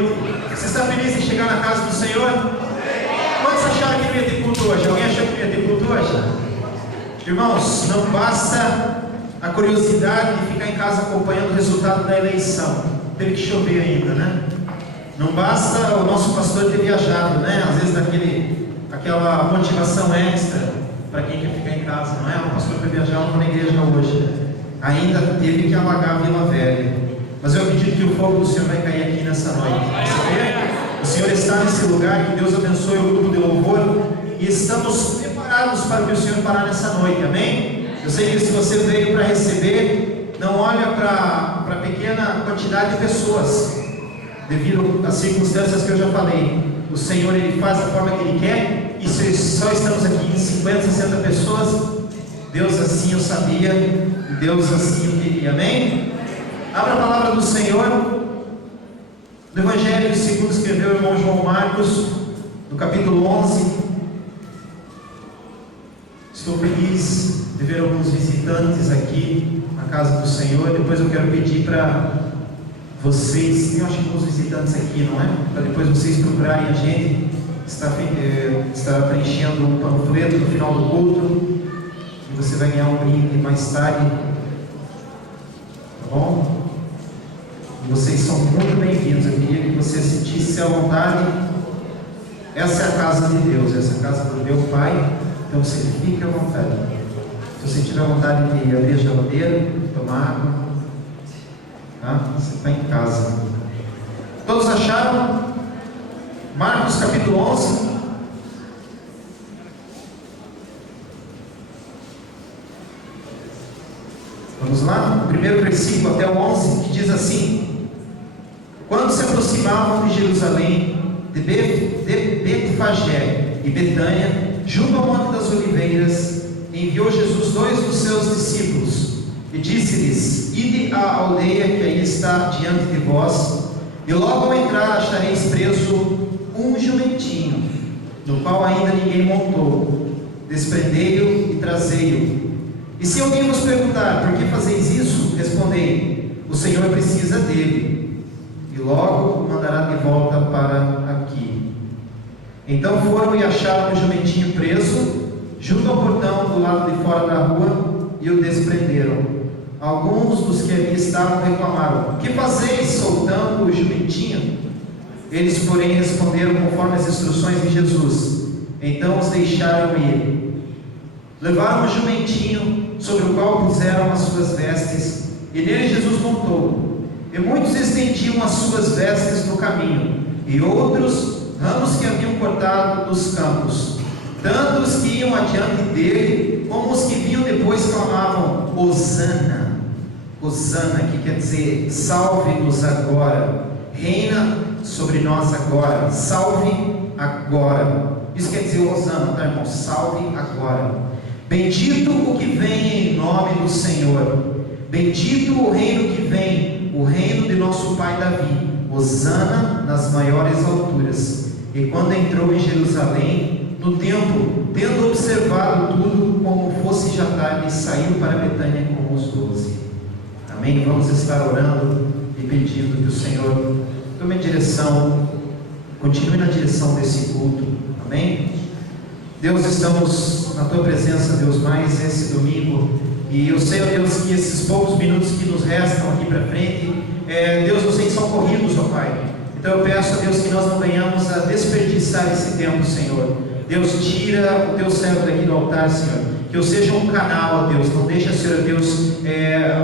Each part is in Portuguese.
noite. Você está feliz em chegar na casa do Senhor? Quantos acharam que não ia ter culto hoje? Alguém achou que não ia ter culto hoje? Irmãos, não basta a curiosidade de ficar em casa acompanhando o resultado da eleição. Teve que chover ainda, né? Não basta o nosso pastor ter viajado, né? Às vezes aquela motivação extra para quem quer ficar em casa, não é? O pastor foi viajar, não foi na igreja hoje. Ainda teve que alagar a Vila Velha. Mas eu acredito que o fogo do Senhor vai cair aqui nessa noite. Você vê? O Senhor está nesse lugar, que Deus abençoe o grupo de louvor. E estamos preparados para o que o Senhor fará nessa noite, amém? Eu sei que se você veio para receber, não olha para a pequena quantidade de pessoas, devido às circunstâncias que eu já falei. O Senhor, Ele faz da forma que Ele quer. E se só estamos aqui em 50, 60 pessoas, Deus assim o sabia, e Deus assim o queria, amém? Abra a palavra do Senhor no Evangelho segundo escreveu o irmão João Marcos, no capítulo 11. Estou feliz de ver alguns visitantes aqui na casa do Senhor. Depois eu quero pedir para vocês, tem acho que alguns visitantes aqui, não é? Para depois vocês procurarem a gente, está preenchendo um panfleto no final do culto, e você vai ganhar um brinde mais tarde, tá bom? E vocês são muito bem-vindos. Eu queria que você sentisse à vontade. Essa é a casa de Deus, essa é a casa do meu Pai. Então você fique à vontade. Se você tiver vontade de abrir a geladeira, tomar água, tá? Você está em casa. Todos acharam? Marcos capítulo 11. Vamos lá? O primeiro versículo até o 11, que diz assim: quando se aproximavam de Jerusalém, de Betfagé e Betânia, junto ao Monte das Oliveiras, enviou Jesus 2 dos seus discípulos e disse-lhes: ide à aldeia que aí está diante de vós, e logo ao entrar achareis preso um jumentinho, no qual ainda ninguém montou. Desprendei-o e trazei-o. E se alguém vos perguntar: por que fazeis isso? Respondei: o Senhor precisa dele, e logo o mandará de volta para aqui. Então foram e acharam o jumentinho preso junto ao portão do lado de fora da rua, e o desprenderam. Alguns dos que ali estavam reclamaram: que fazeis soltando o jumentinho? Eles, porém, responderam conforme as instruções de Jesus. Então os deixaram ir. Levaram o jumentinho, sobre o qual puseram as suas vestes, e nele Jesus montou. E muitos estendiam as suas vestes no caminho, e outros ramos que haviam cortado dos campos. Tanto os que iam adiante dele, como os que vinham depois, clamavam: Hosana. Hosana, que quer dizer: salve-nos agora, reina sobre nós agora, salve agora. Isso quer dizer Hosana, tá, irmão? Salve agora. Bendito o que vem em nome do Senhor. Bendito o reino que vem, o reino de nosso pai Davi. Hosana nas maiores alturas. E quando entrou em Jerusalém, no templo, tendo observado tudo como fosse já tarde, saiu para Betânia com os 12. Amém? Vamos estar orando e pedindo que o Senhor tome a direção, continue na direção desse culto. Amém? Deus, estamos na Tua presença, Deus, mais esse domingo, e eu sei, ó Deus, que esses poucos minutos que nos restam aqui para frente, Deus, eu sei que são corridos, ó Pai. Então eu peço a Deus que nós não venhamos a desperdiçar esse tempo, Senhor. Deus, tira o Teu servo daqui do altar, Senhor, que eu seja um canal, ó Deus. Não deixa, Senhor Deus,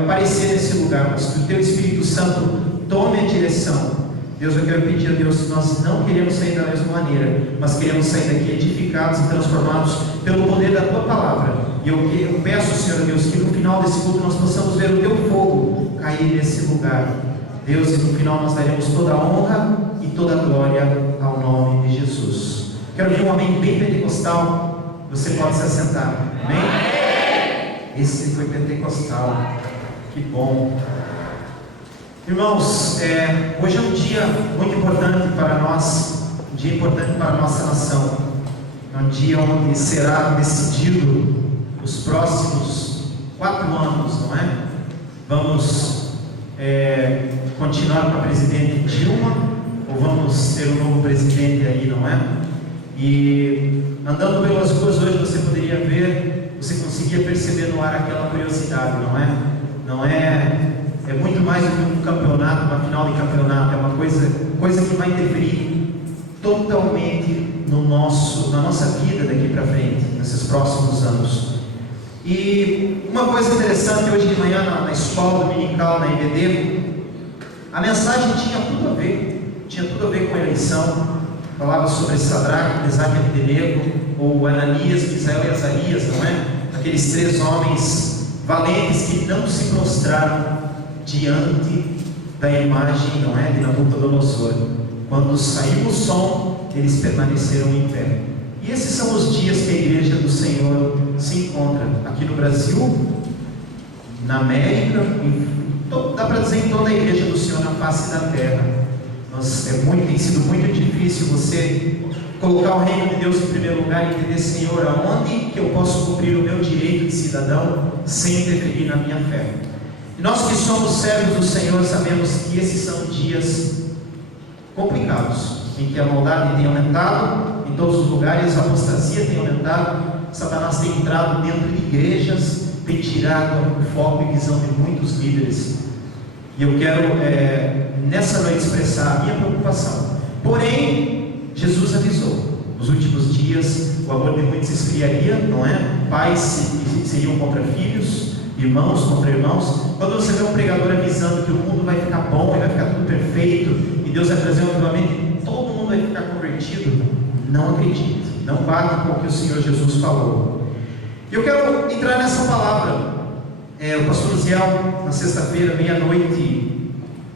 aparecer nesse lugar, mas que o Teu Espírito Santo tome a direção. Deus, eu quero pedir a Deus que nós não queremos sair da mesma maneira, mas queremos sair daqui edificados e transformados pelo poder da Tua palavra. E eu peço, Senhor Deus, que no final desse culto nós possamos ver o Teu fogo cair nesse lugar. Deus, e no final nós daremos toda a honra e toda a glória ao nome de Jesus. Quero ver um amém bem pentecostal. Você pode se assentar. Amém? Esse foi pentecostal. Que bom. Irmãos, hoje é um dia muito importante para nós, um dia importante para a nossa nação. É um dia onde será decidido os próximos 4 anos, não é? Vamos continuar com a presidente Dilma ou presidente aí, não é? E andando pelas ruas hoje você poderia ver, você conseguia perceber no ar aquela curiosidade, não é? Não é, é muito mais do que um campeonato, uma final de campeonato, é uma coisa que vai interferir totalmente na nossa vida daqui para frente, nesses próximos anos. E uma coisa interessante, hoje de manhã na escola dominical, na IBD, a mensagem tinha tudo a ver com a eleição. Falava sobre Sadraque, Mesaque e Abdenego, ou Ananias, Misael e Azarias, não é? Aqueles 3 homens valentes que não se prostraram diante da imagem, não é? De Nabucodonosor. Quando saiu o som, eles permaneceram em pé. E esses são os dias que a Igreja do Senhor se encontra aqui no Brasil, na América, dá para dizer em toda a Igreja do Senhor na face da terra. Tem sido muito difícil você colocar o reino de Deus em primeiro lugar e entender, Senhor, aonde que eu posso cumprir o meu direito de cidadão sem interferir na minha fé. E nós que somos servos do Senhor sabemos que esses são dias complicados, em que a maldade tem aumentado em todos os lugares, a apostasia tem aumentado, Satanás tem entrado dentro de igrejas, tem tirado o foco e visão de muitos líderes. E eu quero nessa noite expressar a minha preocupação. Porém, Jesus avisou: nos últimos dias o amor de muitos esfriaria, não é? Pais seriam contra filhos, irmãos contra irmãos. Quando você vê um pregador avisando que o mundo vai ficar bom e vai ficar tudo perfeito e Deus vai trazer um avivamento e todo mundo vai ficar convertido, não acredite, não bate com o que o Senhor Jesus falou. Eu quero entrar nessa palavra. O pastor Ziel, na sexta-feira, meia-noite,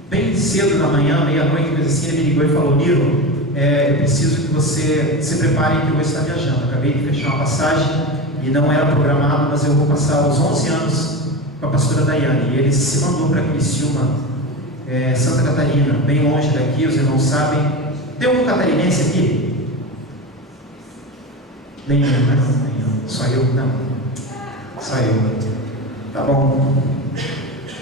bem cedo na manhã, meia-noite, mas assim, ele me ligou e falou: Niro, eu preciso que você se prepare que eu vou estar viajando. Acabei de fechar uma passagem e não era programado, mas eu vou passar os 11 anos com a pastora Daiane. E ele se mandou para Criciúma, Santa Catarina, bem longe daqui, os irmãos sabem. Tem algum catarinense aqui? Nenhum, né? Nenhum. Só eu? Não. Só eu. Tá bom.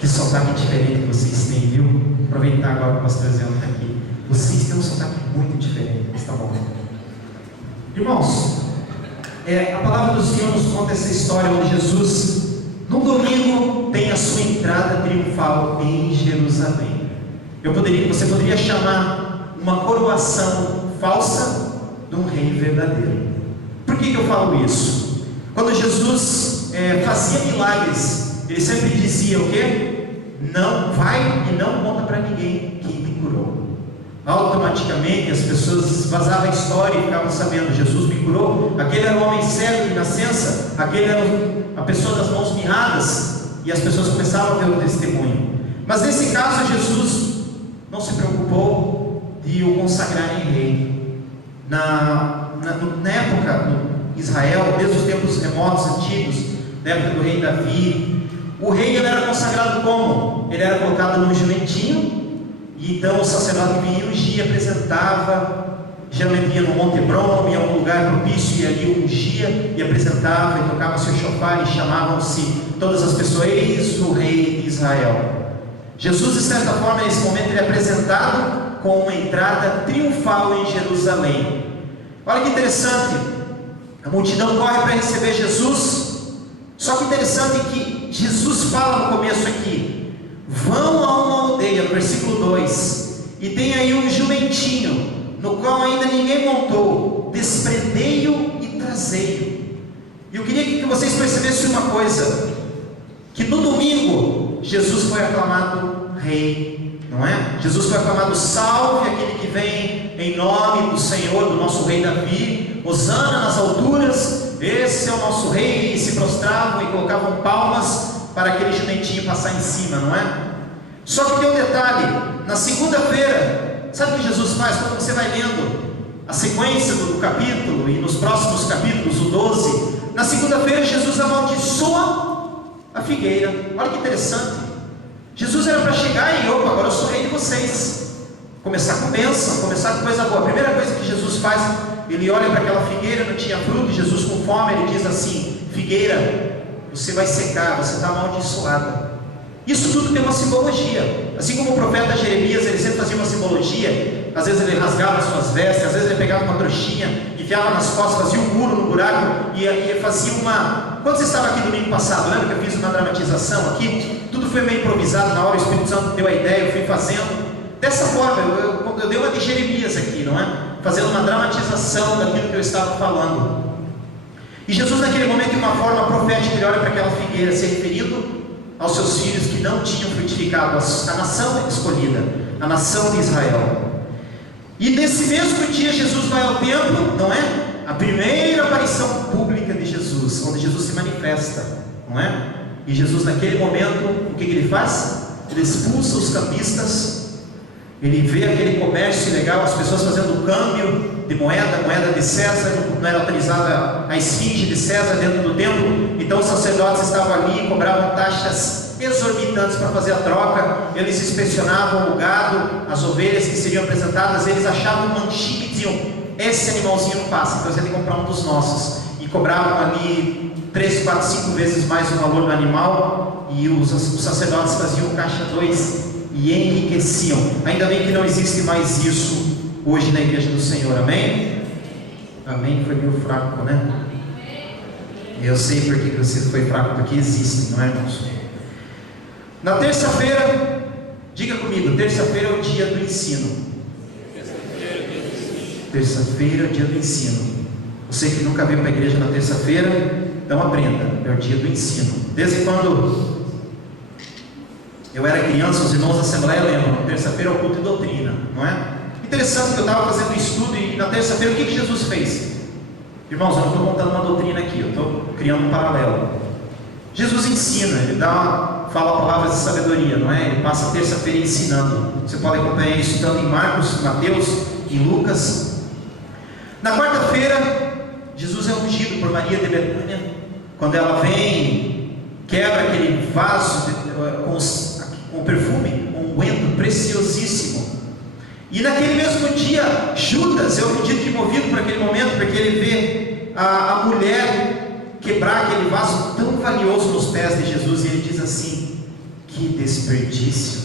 Que sotaque diferente que vocês têm, viu? Aproveitar agora que o pastor Zé está aqui. Vocês têm um sotaque muito diferente, mas tá bom. Irmãos, a palavra do Senhor nos conta essa história onde Jesus, no domingo, tem a sua entrada triunfal em Jerusalém. Você poderia chamar uma coroação falsa de um rei verdadeiro. Por que eu falo isso? Quando Jesus fazia milagres, ele sempre dizia o quê? Não vai e não conta para ninguém quem me curou. Automaticamente as pessoas vazavam a história e ficavam sabendo: Jesus me curou. Aquele era o homem cego de nascença, aquele era a pessoa das mãos mirradas, e as pessoas começavam a ver o testemunho. Mas nesse caso Jesus não se preocupou de o consagrar em rei. Na época de Israel, desde os tempos remotos, antigos, na época do rei Davi, o rei ele era consagrado como? Ele era colocado num jumentinho, e então o sacerdote vinha, ungia, apresentava, geralmente ia no Monte Hebron, em algum lugar propício, e ali ungia e apresentava, e tocava seu chofar, e chamavam-se todas as pessoas: eis o rei de Israel. Jesus, de certa forma, nesse momento, ele é apresentado com uma entrada triunfal em Jerusalém. Olha que interessante, a multidão corre para receber Jesus. Só que interessante que Jesus fala no começo aqui: vão a uma aldeia, no versículo 2, e tem aí um jumentinho, no qual ainda ninguém montou, desprendei-o e trazei-o. E eu queria que vocês percebessem uma coisa, que no domingo Jesus foi aclamado rei, não é? Jesus foi aclamado: salve aquele que vem em nome do Senhor, do nosso rei Davi, hosana nas alturas, esse é o nosso rei. E se prostravam e colocavam palmas para aquele jumentinho passar em cima, não é? Só que tem um detalhe: na segunda-feira, sabe o que Jesus faz? Quando você vai lendo a sequência do capítulo e nos próximos capítulos, o 12, na segunda-feira Jesus amaldiçoa a figueira. Olha que interessante. Jesus era para chegar e: opa, agora eu sou rei de vocês. Começar com bênção, começar com coisa boa. A primeira coisa que Jesus faz, ele olha para aquela figueira, não tinha fruto, e Jesus com fome, ele diz assim: figueira, você vai secar, você está amaldiçoada. Isso tudo tem uma simbologia. Assim como o profeta Jeremias, ele sempre fazia uma simbologia. às vezes ele rasgava as suas vestes, às vezes ele pegava uma trouxinha, enfiava nas costas, fazia um muro no buraco e fazia uma... Quando você estava aqui domingo passado, lembra que eu fiz uma dramatização aqui? Tudo foi meio improvisado na hora, o Espírito Santo deu a ideia, eu fui fazendo. Dessa forma, eu dei uma de Jeremias aqui, não é? Fazendo uma dramatização daquilo que eu estava falando. E Jesus naquele momento, de uma forma profética, ele olha para aquela figueira, se referindo aos seus filhos que não tinham frutificado, a nação escolhida, a nação de Israel. E nesse mesmo dia Jesus vai ao templo, não é? A primeira aparição pública de Jesus, onde Jesus se manifesta, não é? E Jesus naquele momento, o que ele faz? Ele expulsa os cambistas. Ele vê aquele comércio ilegal, as pessoas fazendo câmbio de moeda de César, não era autorizada a esfinge de César dentro do templo, então os sacerdotes estavam ali e cobravam taxas exorbitantes para fazer a troca. Eles inspecionavam o gado, as ovelhas que seriam apresentadas, eles achavam um manchinho e diziam: esse animalzinho não passa, então você tem que comprar um dos nossos, e cobravam ali 3, 4, 5 vezes mais o valor do animal, e os sacerdotes faziam caixa 2 e enriqueciam. Ainda bem que não existe mais isso hoje na igreja do Senhor, amém? Amém, foi meio fraco, né? Eu sei porque você foi fraco, porque existem, não é, irmãos? Na terça-feira, diga comigo, terça-feira é o dia do ensino. Terça-feira é o dia do ensino. Você que nunca veio para a igreja na terça-feira, então aprenda, é o dia do ensino. Desde quando eu era criança, os irmãos da Assembleia lembram, terça-feira é o culto de doutrina, não é? Interessante que eu estava fazendo um estudo e na terça-feira o que Jesus fez? Irmãos, eu não estou montando uma doutrina aqui, eu estou criando um paralelo. Jesus ensina, ele fala palavras de sabedoria, não é? Ele passa a terça-feira ensinando. Você pode acompanhar isso tanto em Marcos, Mateus, em Lucas. Na quarta-feira, Jesus é ungido por Maria de Betânia, quando ela vem, quebra aquele vaso com perfume, um unguento preciosíssimo. E naquele mesmo dia, Judas, eu acredito que movido por aquele momento, porque ele vê a mulher quebrar aquele vaso tão valioso nos pés de Jesus, e ele diz assim: que desperdício,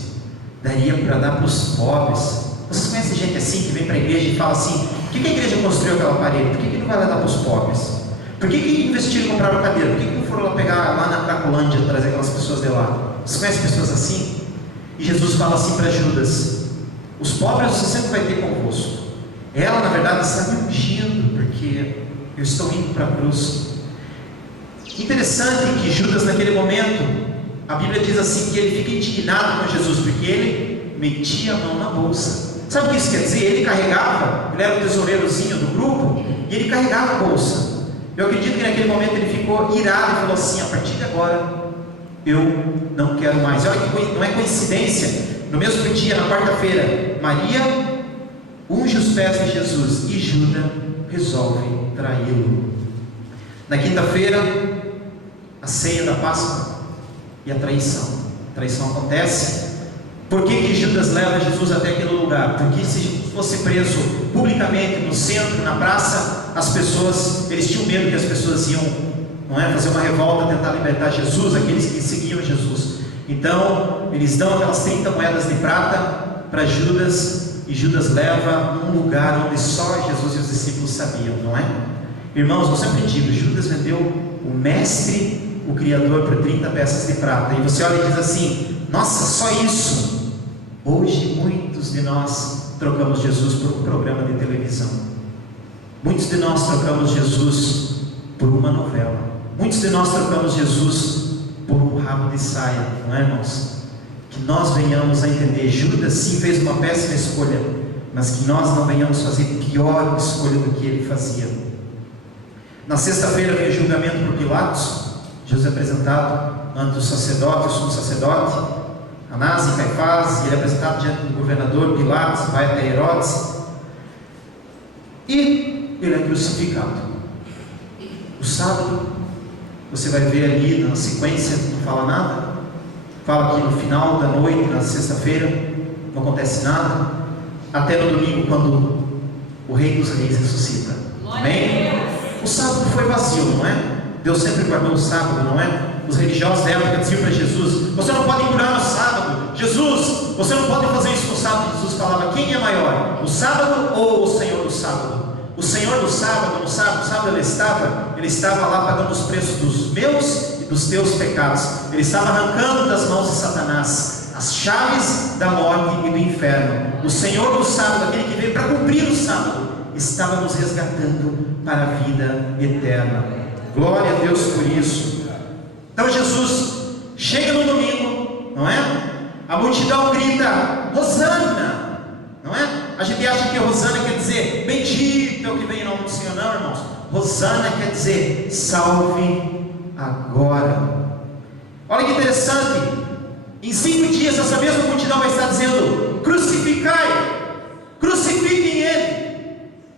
daria para dar para os pobres. Vocês conhecem gente assim que vem para a igreja e fala assim: por que a igreja construiu aquela parede? Por que não vai lá dar para os pobres? Por que investiram e compraram cadeira? Por que não foram lá pegar lá na Cracolândia, trazer aquelas pessoas de lá? Vocês conhecem pessoas assim? E Jesus fala assim para Judas: os pobres você sempre vai ter convosco. Ela na verdade está me ungindo, porque eu estou indo para a cruz. Interessante que Judas naquele momento, a Bíblia diz assim que ele fica indignado com Jesus, porque ele metia a mão na bolsa. Sabe o que isso quer dizer? Ele carregava, ele era o tesoureirozinho do grupo, e ele carregava a bolsa. Eu acredito que naquele momento ele ficou irado e falou assim: a partir de agora eu não quero mais. Olha que não é coincidência, no mesmo dia, na quarta-feira, Maria unge os pés de Jesus e Judas resolve traí-lo. Na quinta-feira, a ceia da Páscoa e a traição. A traição acontece. Por que Judas leva Jesus até aquele lugar? Porque se fosse preso publicamente no centro, na praça, as pessoas, eles tinham medo que as pessoas iam, não é, fazer uma revolta, tentar libertar Jesus, aqueles que seguiam Jesus. Então eles dão aquelas 30 moedas de prata para Judas, e Judas leva num lugar onde só Jesus e os discípulos sabiam, não é? Irmãos, eu sempre digo, Judas vendeu o mestre, o Criador, por 30 peças de prata. E você olha e diz assim: nossa, só isso? Hoje muitos de nós trocamos Jesus por um programa de televisão. Muitos de nós trocamos Jesus por uma novela. Muitos de nós trocamos Jesus por um rabo de saia, não é, irmãos? Que nós venhamos a entender, Judas sim fez uma péssima escolha, mas que nós não venhamos fazer pior escolha do que ele fazia. Na sexta-feira vem o julgamento por Pilatos. Jesus é apresentado ante o sacerdote, o sumo sacerdote, Anás e Caifás, e ele é apresentado diante do governador Pilatos, vai até Herodes, e ele é crucificado. O sábado, você vai ver ali na sequência, não fala nada, fala que no final da noite, na sexta-feira, não acontece nada, até no domingo, quando o Rei dos Reis ressuscita. Amém? O sábado foi vazio, não é? Deus sempre guardou o sábado, não é? Os religiosos da época diziam para Jesus: você não pode curar no sábado, Jesus, você não pode fazer isso no sábado. Jesus falava: quem é maior, o sábado ou o Senhor do sábado? O Senhor do sábado, no sábado ele estava lá pagando os preços dos meus e dos teus pecados. Ele estava arrancando das mãos de Satanás as chaves da morte e do inferno. O Senhor do sábado, aquele que veio para cumprir o sábado, estava nos resgatando para a vida eterna. Glória a Deus por isso. Então Jesus chega no domingo, não é? A multidão grita: Hosana, não é? A gente acha que Hosana quer dizer bendito é o que vem em nome do Senhor. Não, irmãos. Hosana quer dizer salve agora. Olha que interessante. Em 5 dias essa mesma multidão vai estar dizendo: crucificai, crucifiquem ele.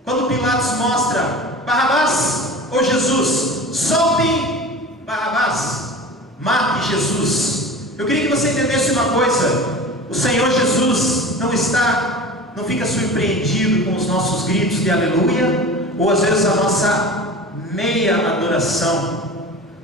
Quando Pilatos mostra Barrabás ou Jesus, soltem Barrabás, mate Jesus. Eu queria que você entendesse uma coisa: o Senhor Jesus não fica surpreendido com os nossos gritos de aleluia, ou às vezes a nossa meia adoração.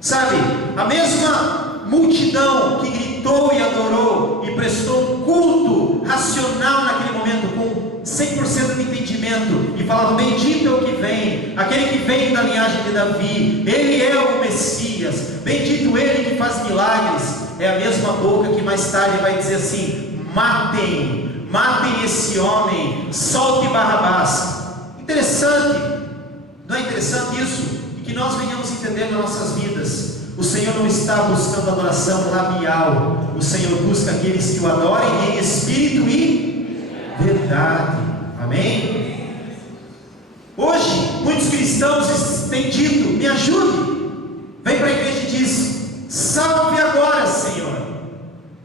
Sabe, a mesma multidão que gritou e adorou e prestou um culto racional naquele momento, com 100% de entendimento, e falava: bendito é o que vem, aquele que vem da linhagem de Davi, ele é o Messias, bendito ele que faz milagres. É a mesma boca que mais tarde vai dizer assim: matem esse homem, solte Barrabás. Interessante, não é interessante isso? E que nós venhamos entender nas nossas vidas. O Senhor não está buscando adoração labial. O Senhor busca aqueles que o adorem em espírito e verdade. Amém? Hoje, muitos cristãos têm dito: me ajude. Vem para a igreja e diz: salve agora, Senhor.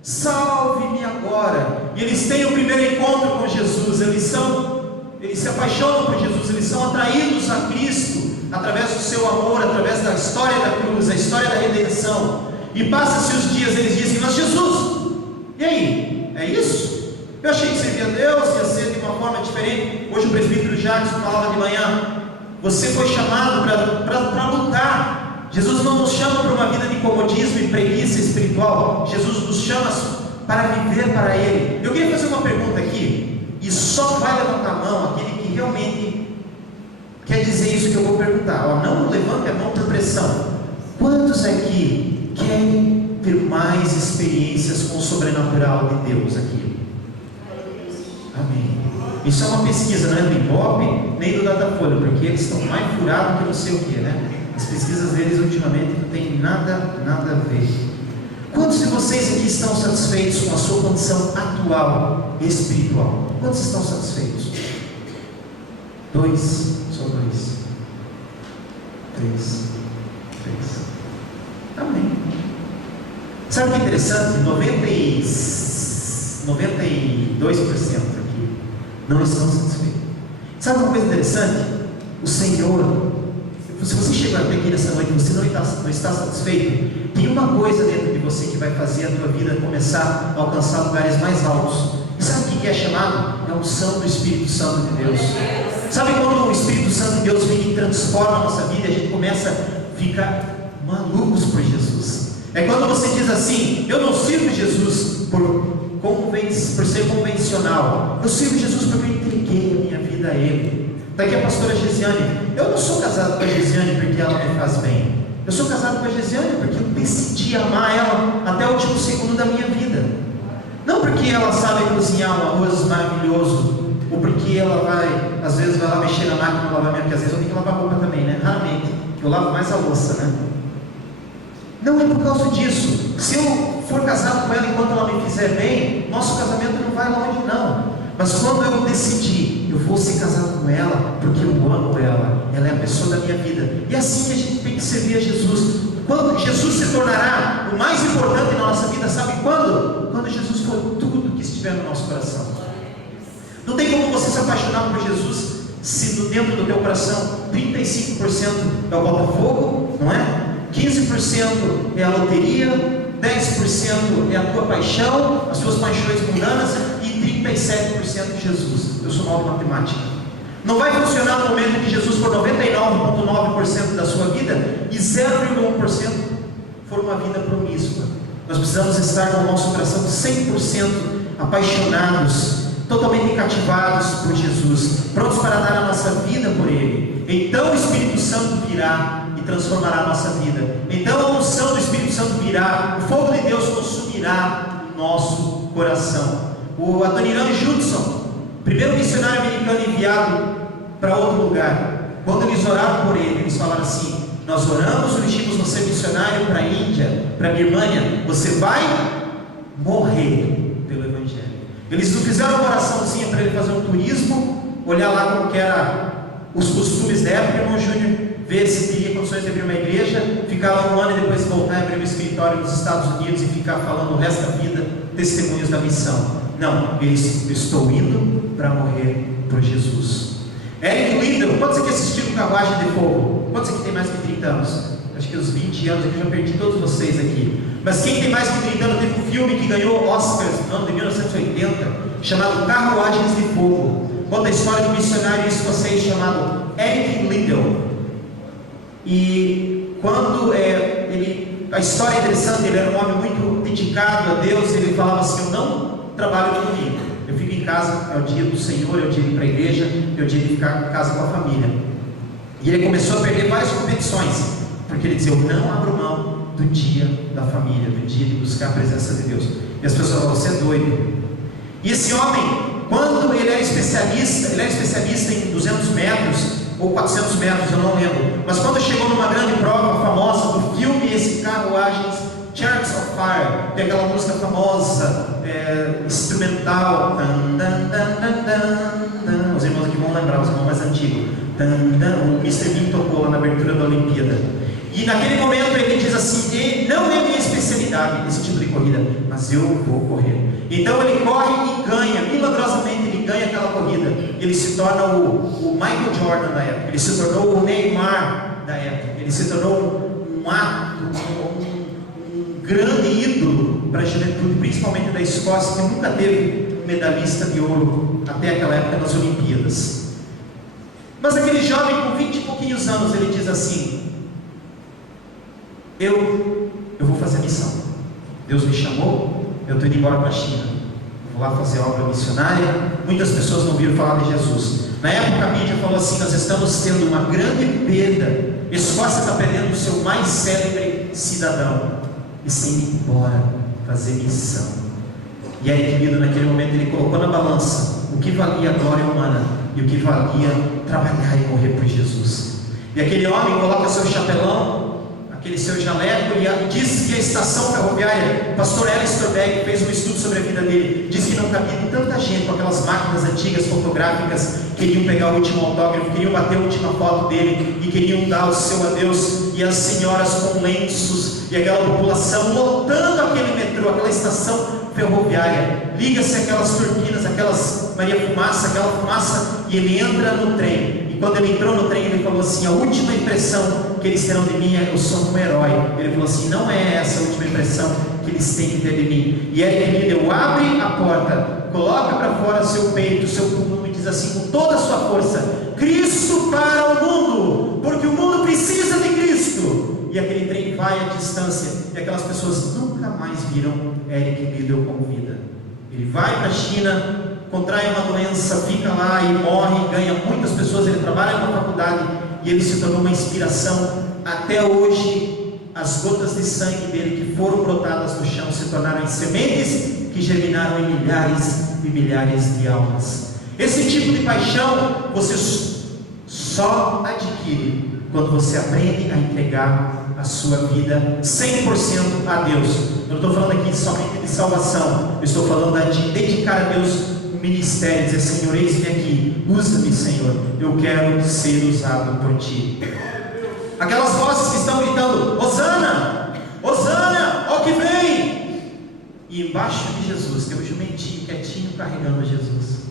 Salve-me agora. E eles têm o primeiro encontro com Jesus. Eles se apaixonam por Jesus. Eles são atraídos a Cristo através do seu amor, através da história da cruz, a história da redenção. E passa-se os dias, eles dizem: mas Jesus, e aí? É isso? Eu achei que servia a Deus, ia ser de uma forma diferente. Hoje o presbítero Jackson falava de manhã: você foi chamado para lutar. Jesus não nos chama para uma vida de comodismo e preguiça espiritual. Jesus nos chama para viver para Ele. Eu queria fazer uma pergunta aqui, e só vai levantar a mão aquele que realmente quer dizer isso que eu vou perguntar. Não levante a mão por pressão. Quantos aqui querem ter mais experiências com o sobrenatural de Deus aqui? Amém. Isso é uma pesquisa, não é do Ibope nem do Datafolha, porque eles estão mais furados que não sei o que, né? As pesquisas deles ultimamente não tem nada a ver. Quantos de vocês aqui estão satisfeitos com a sua condição atual espiritual? Quantos estão satisfeitos? 2, só 2, 3. Amém. Sabe o que é interessante? 92% aqui não estão satisfeitos. Sabe uma coisa interessante? O Senhor, se você chegou até aqui nessa noite e você não está satisfeito, tem uma coisa dentro de você que vai fazer a tua vida começar a alcançar lugares mais altos. E sabe o que é chamado? É a unção do Espírito Santo de Deus. Sabe quando o Espírito Santo de Deus vem e transforma a nossa vida, a gente começa a ficar malucos por Jesus. É quando você diz assim: eu não sirvo Jesus por ser convencional, eu sirvo Jesus porque eu entreguei a minha vida a Ele. Está aqui a pastora Gesiane. Eu não sou casado com a Gesiane porque ela me faz bem. Eu sou casado com a Gesiane porque eu decidi amar ela até o último segundo da minha vida. Não porque ela sabe cozinhar um arroz maravilhoso, ou porque ela às vezes vai lá mexer na máquina de lavar, porque às vezes eu tenho que lavar roupa também, né? Raramente, eu lavo mais a louça, né? Não é por causa disso. Se eu for casado com ela enquanto ela me fizer bem, nosso casamento não vai longe, não. Mas quando eu decidi, eu vou ser casado com ela porque eu amo ela é a pessoa da minha vida. E é assim que a gente tem que servir a Jesus. Quando Jesus se tornará o mais importante na nossa vida, sabe quando? Quando Jesus for tudo que estiver no nosso coração. Não tem como você se apaixonar por Jesus se dentro do teu coração 35% é o Botafogo, não é? 15% é a loteria, 10% é a tua paixão, as tuas paixões mundanas, e 37% de Jesus. Eu sou mal de matemática. Não vai funcionar no momento que Jesus for 99,9% da sua vida e 0,1% for uma vida promíscua. Nós precisamos estar com o nosso coração 100% apaixonados, totalmente cativados por Jesus, prontos para dar a nossa vida por Ele. Então o Espírito Santo virá e transformará a nossa vida. Então a unção do Espírito Santo virá, o fogo de Deus consumirá o nosso coração. O Adoniram Judson, primeiro missionário americano enviado para outro lugar, quando eles oraram por ele, eles falaram assim: nós oramos, elegimos você missionário para a Índia, para a Birmânia, você vai morrer pelo Evangelho. Eles não fizeram uma oraçãozinha para ele fazer um turismo, olhar lá como que era os costumes da época, irmão Júnior, ver se teria condições de abrir uma igreja, ficar lá um ano e depois voltar e abrir um escritório nos Estados Unidos e ficar falando o resto da vida testemunhos da missão. Não, eles: estou indo para morrer por Jesus. Eric Liddell, quantos aqui assistiram Carruagem de Fogo? Quantos aqui tem mais que 30 anos? Acho que os 20 anos aqui, eu já perdi todos vocês aqui. Mas quem tem mais que 30 anos, teve um filme que ganhou Oscars no ano de 1980, chamado Carruagens de Fogo. Conta a história de um missionário escocês chamado Eric Liddell. E quando a história é interessante, ele era um homem muito dedicado a Deus. Ele falava assim: eu não trabalho no domingo, eu fico em casa, é o dia do Senhor, é o dia de ir para a igreja, é o dia de ficar em casa com a família. E ele começou a perder várias competições, porque ele dizia: eu não abro mão do dia da família, do dia de buscar a presença de Deus. E as pessoas falavam: você é doido. E esse homem, quando ele era especialista em 200 metros ou 400 metros, eu não lembro, mas quando chegou numa grande prova famosa do filme esse Carruagens, Chariots of Fire, tem aquela música famosa, instrumental, os irmãos aqui vão lembrar, os irmãos mais antigos, o Mr. Bean tocou lá na abertura da Olimpíada. E naquele momento ele diz assim: não é minha especialidade esse tipo de corrida, mas eu vou correr. Então ele corre e ganha, milagrosamente ele ganha aquela corrida. Ele se torna o Michael Jordan da época, ele se tornou o Neymar da época, ele se tornou um grande ídolo para a juventude, principalmente da Escócia, que nunca teve um medalhista de ouro até aquela época nas Olimpíadas. Mas aquele jovem com 20 e pouquinhos anos, ele diz assim: eu vou fazer missão. Deus me chamou, eu estou indo embora para a China, vou lá fazer obra missionária. Muitas pessoas não ouviram falar de Jesus. Na época a mídia falou assim: nós estamos tendo uma grande perda, a Escócia está perdendo o seu mais célebre cidadão. E sem ir embora fazer missão. E aí, querido, naquele momento ele colocou na balança o que valia a glória humana e o que valia trabalhar e morrer por Jesus. E aquele homem coloca seu chapelão, aquele seu jaleco, e diz que a estação ferroviária, o pastor Alistair Begg fez um estudo sobre a vida dele, diz que não cabia tanta gente com aquelas máquinas antigas fotográficas, queriam pegar o último autógrafo, queriam bater a última foto dele e queriam dar o seu adeus, e as senhoras com lenços e aquela população lotando aquele metrô, aquela estação ferroviária. Liga-se aquelas turbinas, aquelas Maria Fumaça, aquela fumaça, e ele entra no trem. E quando ele entrou no trem, ele falou assim: a última impressão que eles terão de mim é: eu sou um herói. Ele falou assim: não é essa a última impressão que eles têm que ter de mim. E aí, querido, abre a porta, coloca para fora seu peito, seu pulmão, e diz assim com toda a sua força: Cristo para o mundo, porque o mundo precisa de Cristo. E aquele trem vai à distância, e aquelas pessoas nunca mais viram Eric Liddell com vida. Ele vai para a China, contrai uma doença, fica lá e morre, ganha muitas pessoas. Ele trabalha na faculdade e ele se tornou uma inspiração. Até hoje, as gotas de sangue dele que foram brotadas no chão se tornaram em sementes que germinaram em milhares e milhares de almas. Esse tipo de paixão você só adquire quando você aprende a entregar a sua vida 100% a Deus. Eu não estou falando aqui somente de salvação, eu estou falando de dedicar a Deus um ministério, dizer: Senhor, eis-me aqui, usa-me, Senhor, eu quero ser usado por Ti. Aquelas vozes que estão gritando: Hosana, Hosana, ó que vem! E embaixo de Jesus tem um jumentinho quietinho carregando Jesus.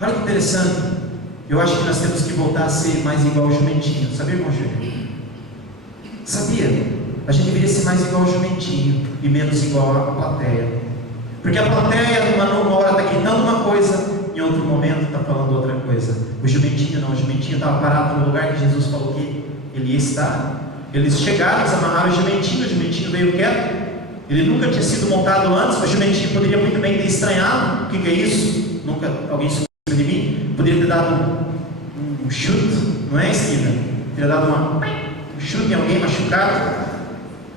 Olha que interessante. Eu acho que nós temos que voltar a ser mais igual ao jumentinho. Sabia, irmão Júnior? Sabia? A gente deveria ser mais igual ao jumentinho e menos igual à plateia. Porque a plateia, numa hora está gritando uma coisa, em outro momento está falando outra coisa. O jumentinho não, o jumentinho estava parado no lugar que Jesus falou que ele ia estar. Eles chegaram, eles amarraram o jumentinho veio quieto. Ele nunca tinha sido montado antes. O jumentinho poderia muito bem ter estranhado. O que é isso? Nunca alguém se de mim. Poderia ter dado um chute, não é, esquina? Teria dado um chute em alguém machucado.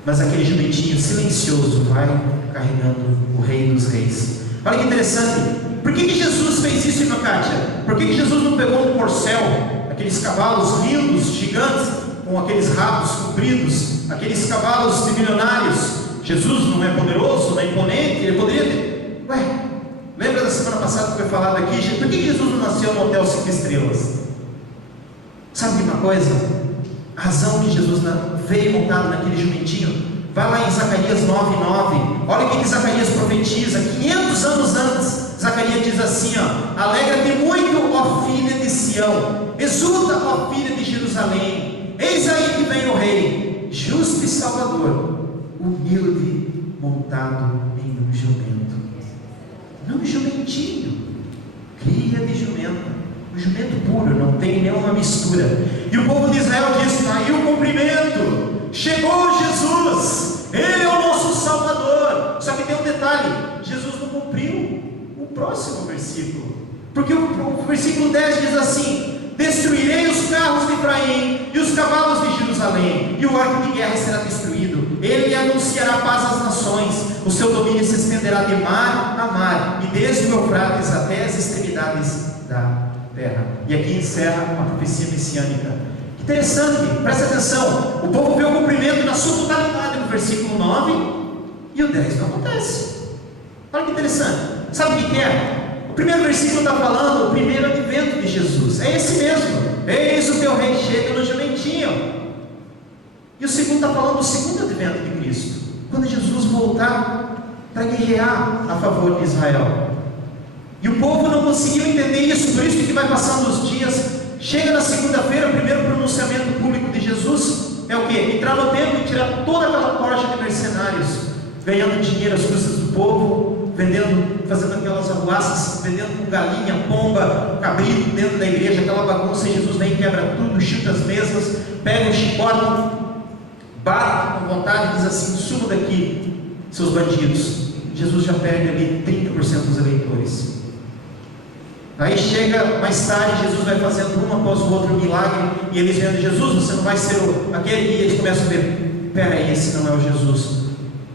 Mas aquele jumentinho silencioso vai carregando o Rei dos Reis. Olha que interessante. Por que Jesus fez isso, irmã Kátia? Por que Jesus não pegou um corcel, aqueles cavalos lindos, gigantes, com aqueles rabos compridos, aqueles cavalos de milionários? Jesus não é poderoso, não é imponente, ele poderia ter... Lembra da semana passada que foi falado aqui? Por que Jesus não nasceu no hotel 5 estrelas? Sabe uma coisa? A razão que Jesus veio montado naquele jumentinho, vai lá em Zacarias 9:9. Olha o que Zacarias profetiza 500 anos antes. Zacarias diz assim, ó: alegra-te muito, ó filha de Sião, exulta, ó filha de Jerusalém, eis aí que vem o Rei, justo e salvador, humilde, montado em um jumento. Não um jumentinho, cria de jumento, um jumento puro, não tem nenhuma mistura. E o povo de Israel diz: aí o cumprimento, chegou Jesus, Ele é o nosso Salvador. Só que tem um detalhe: Jesus não cumpriu o próximo versículo, porque o versículo 10 diz assim: destruirei os carros de Efraim e os cavalos de Jerusalém, e o arco de guerra será destruído. Ele anunciará paz às nações, o seu domínio se estenderá de mar a mar, e desde o Eufrates até as extremidades da terra. E aqui encerra a profecia messiânica. Interessante, presta atenção. O povo vê o cumprimento na sua totalidade no versículo 9, e o 10 não acontece. Olha que interessante. Sabe o que é? O primeiro versículo está falando o primeiro advento de Jesus. É esse mesmo: eis o teu rei chega no jumentinho. E o segundo está falando do segundo advento de Cristo, quando Jesus voltar para guerrear a favor de Israel. E o povo não conseguiu entender isso, por isso que vai passando os dias. Chega na segunda-feira, o primeiro pronunciamento público de Jesus é o quê? Entrar no templo e tirar toda aquela corja de mercenários, ganhando dinheiro às custas do povo, vendendo, fazendo aquelas arruaças, vendendo galinha, pomba, cabrito dentro da igreja, aquela bagunça. E Jesus vem, quebra tudo, chuta as mesas, pega o chicote, bate com vontade e diz assim: sumo daqui, seus bandidos. Jesus já perde ali 30% dos eleitores. Aí chega mais tarde, Jesus vai fazendo um após o outro milagre, e eles vendo: Jesus, você não vai ser aquele. E eles começam a ver: peraí, esse não é o Jesus,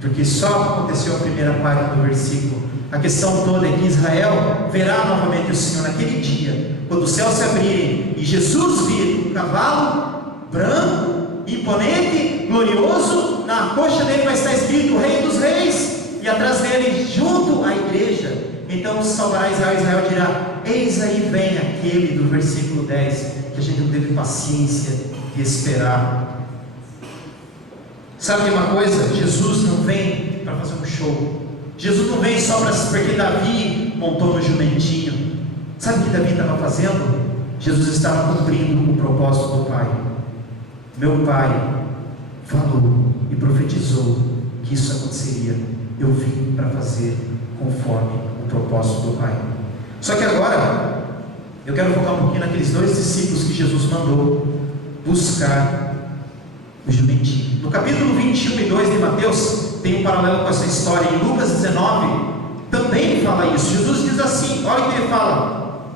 porque só aconteceu a primeira parte do versículo. A questão toda é que Israel verá novamente o Senhor naquele dia, quando os céus se abrirem e Jesus vir um cavalo branco, imponente, glorioso. Na coxa dele vai estar escrito: Rei dos Reis, e atrás dele, junto à igreja, então salvará Israel. Israel dirá: eis aí vem aquele do versículo 10, que a gente não teve paciência de esperar. Sabe de uma coisa? Jesus não vem para fazer um show. Jesus não vem só porque Davi montou no jumentinho. Sabe o que Davi estava fazendo? Jesus estava cumprindo o propósito do Pai. Meu Pai falou e profetizou que isso aconteceria. Eu vim para fazer conforme o propósito do Pai. Só que agora eu quero focar um pouquinho naqueles dois discípulos que Jesus mandou buscar o jumentinho. No capítulo 21 e 2 de Mateus tem um paralelo com essa história. Em Lucas 19 também fala isso. Jesus diz assim: olha o que ele fala: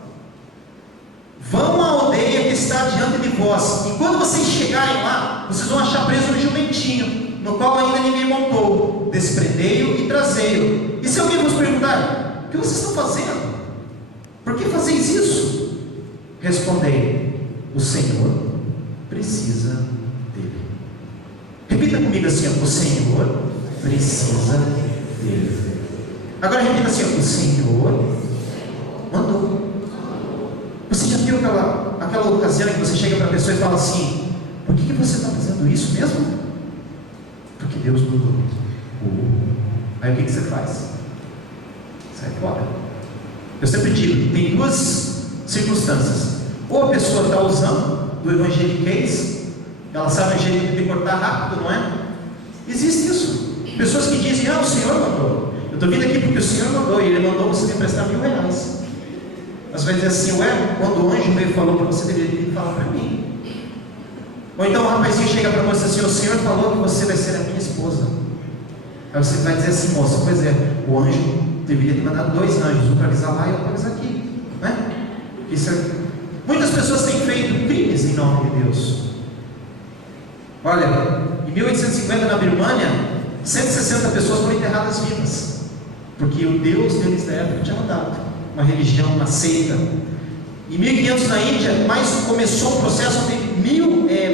vão à aldeia que está diante de vós, e quando vocês chegarem lá, vocês vão achar preso um jumentinho, no qual ainda ninguém montou. Desprendei-o e trazei-o. E se alguém vos perguntar: o que vocês estão fazendo? Por que fazeis isso? Respondei: o Senhor precisa dele. Repita comigo assim: o Senhor precisa dele. Agora repita assim: o Senhor mandou. Você já viu aquela ocasião que você chega para a pessoa e fala assim: por que você está fazendo isso mesmo? Porque Deus mandou. Aí o que você faz? Sai fora. Eu sempre digo: tem duas circunstâncias. Ou a pessoa está usando do evangeliquez, ela sabe o jeito de cortar rápido, não é? Existe isso. Pessoas que dizem: o Senhor mandou. Eu estou vindo aqui porque o Senhor mandou, e Ele mandou você me emprestar R$1.000. Mas vai dizer assim: quando o anjo veio e falou para você, deveria falar para mim. Ou então o rapazinho chega para você assim: o Senhor falou que você vai ser a minha esposa. Aí você vai dizer assim, moça, pois é, o anjo deveria ter mandado 2 anjos, um para avisar lá e outro para avisar aqui, né? Muitas pessoas têm feito crimes em nome de Deus. Olha, em 1850 na Birmânia, 160 pessoas foram enterradas vivas, porque o Deus deles da época tinha mandado, uma religião, uma seita. Em 1500 na Índia, começou um processo onde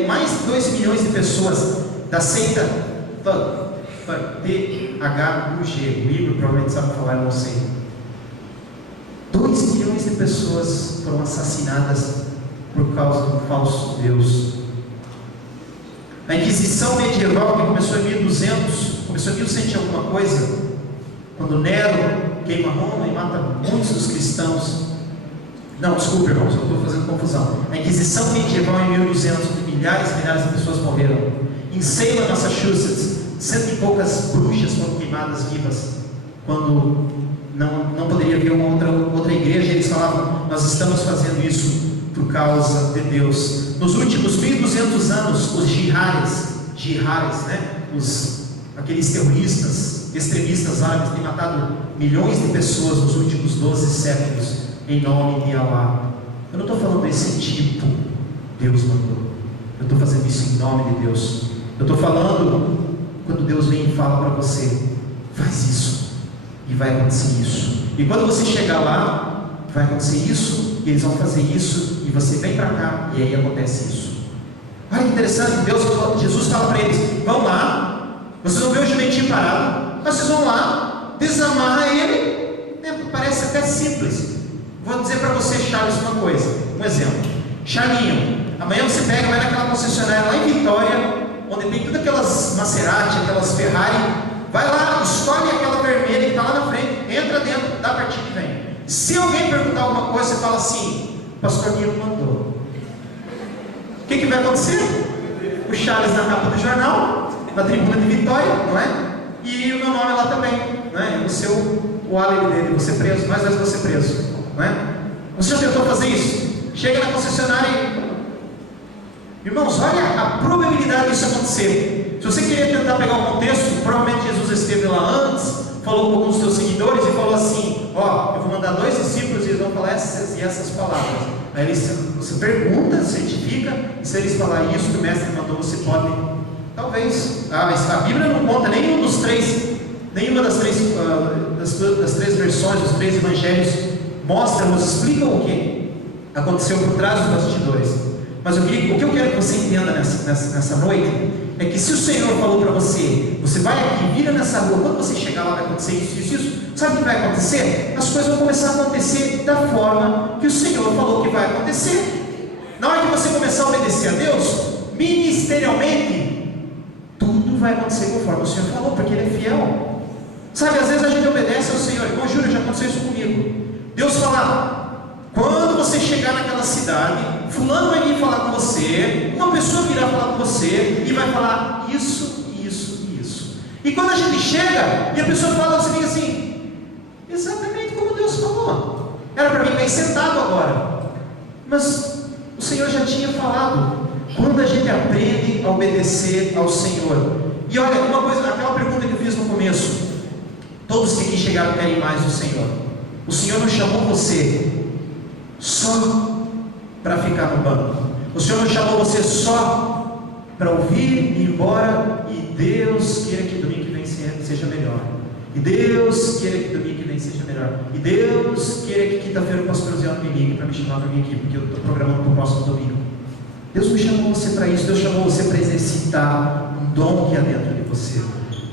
mais de 2 milhões de pessoas da seita THUG, o Igor provavelmente sabe falar, eu não sei. 2 milhões de pessoas foram assassinadas por causa do falso Deus. A Inquisição medieval, que começou em 1200, começou em 1100 alguma coisa, quando Nero queima Roma e mata muitos dos cristãos. Não, desculpe, irmãos, eu estou fazendo confusão. A Inquisição medieval em 1200, onde milhares e milhares de pessoas morreram. Em Salem, Massachusetts, 100 e poucas bruxas foram queimadas vivas, quando não poderia haver uma outra igreja. Eles falavam, nós estamos fazendo isso por causa de Deus. Nos últimos 1200 anos, os jihadis, né? Aqueles terroristas, extremistas árabes, têm matado milhões de pessoas nos últimos 12 séculos, em nome de Allah. Eu não estou falando desse tipo, Deus mandou. Eu estou fazendo isso em nome de Deus. Eu estou falando, quando Deus vem e fala para você, faz isso, e vai acontecer isso. E quando você chegar lá, vai acontecer isso, e eles vão fazer isso, e você vem para cá, e aí acontece isso. Olha que interessante, Jesus fala para eles, vão lá, vocês vão ver o jumentinho parado, mas vocês vão lá, desamarra ele. Parece até simples. Vou dizer para você, Charles, uma coisa, um exemplo. Charlinho, amanhã você pega, vai naquela concessionária lá em Vitória, onde tem todas aquelas Maserati, aquelas Ferrari, vai lá, escolhe aquela vermelha que está lá na frente, entra dentro, dá partida e vem. Se alguém perguntar alguma coisa, você fala assim, pastor Nilo mandou. O que vai acontecer? O Charles na capa do jornal, na tribuna de Vitória, não é? E o meu nome lá também, né? O álibi dele, você preso, mais vezes você preso, não é? Você já tentou fazer isso? Chega na concessionária e... Irmãos, olha a probabilidade disso acontecer. Se você queria tentar pegar o contexto, provavelmente Jesus esteve lá antes, falou com alguns dos seus seguidores e falou assim, eu vou mandar 2 discípulos e eles vão falar essas e essas palavras. Aí você pergunta, certifica, e se eles falarem isso que o mestre mandou, você pode, talvez. A Bíblia não conta nenhuma das três versões, dos 3 evangelhos mostram, nos explicam o que aconteceu por trás dos bastidores. Mas o que eu quero que você entenda nessa noite é que se o Senhor falou para você, você vai aqui, vira nessa rua, quando você chegar lá vai acontecer isso, sabe o que vai acontecer? As coisas vão começar a acontecer da forma que o Senhor falou que vai acontecer. Na hora que você começar a obedecer a Deus, ministerialmente, tudo vai acontecer conforme o Senhor falou, porque Ele é fiel. Sabe, às vezes a gente obedece ao Senhor, igual Júlio, já aconteceu isso comigo. Deus fala, quando você chegar naquela cidade, fulano vai vir falar com você, uma pessoa virá falar com você e vai falar isso, isso e isso. E quando a gente chega e a pessoa fala, você fica assim, exatamente como Deus falou. Era para mim ficar sentado agora, mas o Senhor já tinha falado. Quando a gente aprende a obedecer ao Senhor. E olha, uma coisa, aquela pergunta que eu fiz no começo, todos que aqui chegaram querem mais do Senhor. O Senhor não chamou você só para ficar no banco. O Senhor não chamou você só para ouvir e ir embora. E Deus queira que domingo que vem seja melhor. E Deus queira que domingo que vem seja melhor. E Deus queira que quinta-feira o pastor Zé me ligue para me chamar para vir aqui, porque eu estou programando para o próximo domingo. Deus não chamou você para isso. Deus chamou você para exercitar um dom que há dentro de você.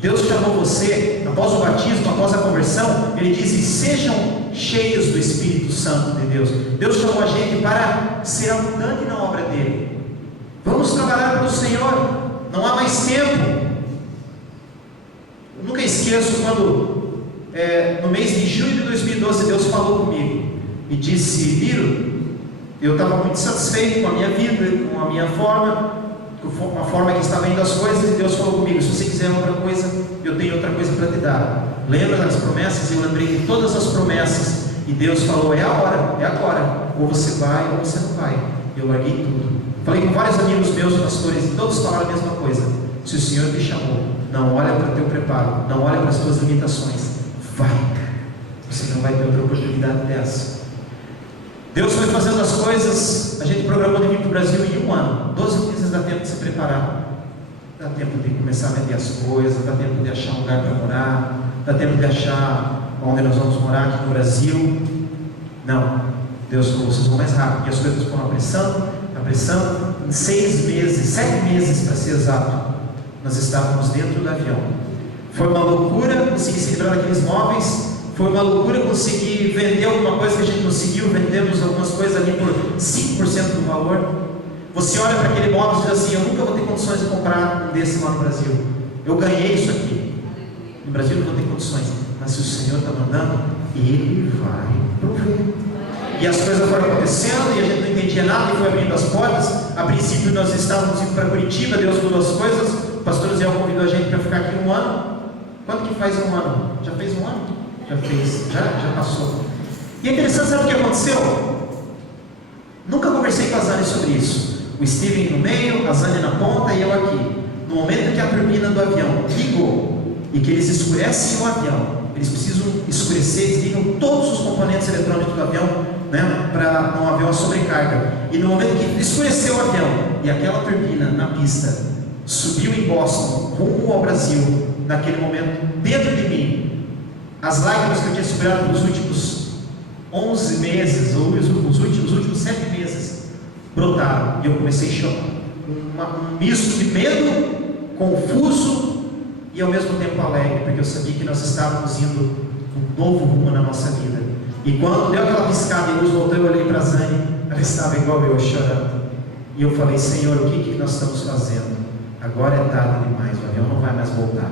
Deus chamou você, após o batismo, após a conversão, Ele diz, sejam cheios do Espírito Santo de Deus. Deus chamou a gente para ser abundante na obra dEle. Vamos trabalhar para o Senhor. Não há mais tempo. Eu nunca esqueço quando, no mês de junho de 2012, Deus falou comigo e disse, Liro, eu estava muito satisfeito com a minha vida, com a minha forma, com a forma que estava indo as coisas, e Deus falou comigo, se você quiser outra coisa, eu tenho outra coisa para te dar. Lembra das promessas? Eu lembrei de todas as promessas, e Deus falou, é a hora, é agora, ou você vai ou você não vai. Eu larguei tudo. Falei com vários amigos meus, pastores, e todos falaram a mesma coisa, se o Senhor me chamou, não olha para o teu preparo, não olha para as tuas limitações, vai, você não vai ter outra oportunidade dessa. Deus foi fazendo as coisas, a gente programou de vir para o Brasil em 1 ano, 12 meses dá tempo de se preparar, dá tempo de começar a vender as coisas, dá tempo de achar um lugar para morar, dá tempo de achar onde nós vamos morar aqui no Brasil. Não, Deus falou, vocês vão mais rápido, e as coisas foram apressando, em 6 meses, 7 meses para ser exato, nós estávamos dentro do avião. Foi uma loucura conseguir se livrar daqueles móveis, foi uma loucura conseguir vender alguma coisa que a gente conseguiu, vendemos algumas coisas ali por 5% do valor. Você olha para aquele móvel e diz assim, eu nunca vou ter condições de comprar um desse lá no Brasil, eu ganhei isso aqui, no Brasil não vou ter condições, mas se o Senhor está mandando, Ele vai prover. E as coisas foram acontecendo e a gente não entendia nada e foi abrindo as portas. A princípio nós estávamos indo para Curitiba, Deus mudou as coisas, o pastor Zé convidou a gente para ficar aqui 1 ano. Quanto que faz 1 ano? Já fez 1 ano? Já fez, já passou. E é interessante, sabe o que aconteceu? Nunca conversei com a Zane sobre isso. O Steven no meio, a Zane na ponta e eu aqui. No momento que a turbina do avião ligou e que eles escurecem o avião, eles precisam escurecer, desligam todos os componentes eletrônicos do avião, né, para não haver uma sobrecarga. E no momento que escureceu o avião e aquela turbina na pista subiu em Boston, rumo ao Brasil, naquele momento, dentro de mim, as lágrimas que eu tinha segurado nos últimos 11 meses, ou os últimos 7 meses, brotaram. E eu comecei a chorar. Um misto de medo, confuso e ao mesmo tempo alegre, porque eu sabia que nós estávamos indo um novo rumo na nossa vida. E quando deu aquela piscada e a luz voltou, eu olhei para a Zane, ela estava igual eu, chorando. E eu falei, Senhor, o que nós estamos fazendo? Agora é tarde demais, o avião não vai mais voltar.